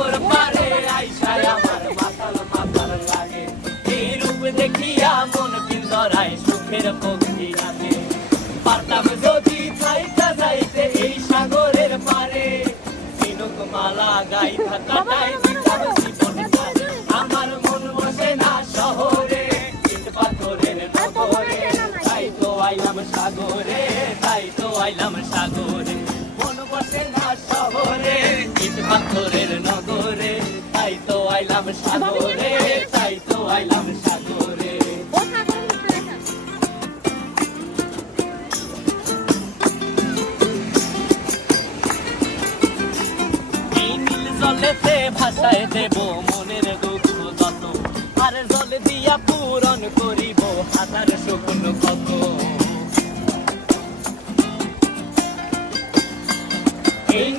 সাগর পারে আইসায় আমার মাতাল মাতাল লাগে। এই রূপ দেখিয়া মন পিঞ্জরায় সুখের পক্ষী লাগে। পারতাম যদি যাইতে যাইতে এই সাগরের পারে, ঝিনুক মালা গাইথা কাটায় দিতাম জীবন কালে। আমার মন বসে না শহরে, ইট পাথরের নগরে, তাই তো আইলাম সাগরে, তাই তো আইলাম সাগরে। মন বসে না শহরে, ইট পাথরের নগরে, তাই তো আইলাম সাগরে, তাই তো আইলাম সাগরে। এই নীল জলেতে ভাসায় দেব মনের দুঃখ যত, আর জল দিয়া পূরণ করিব হাজার শুকন কত। এই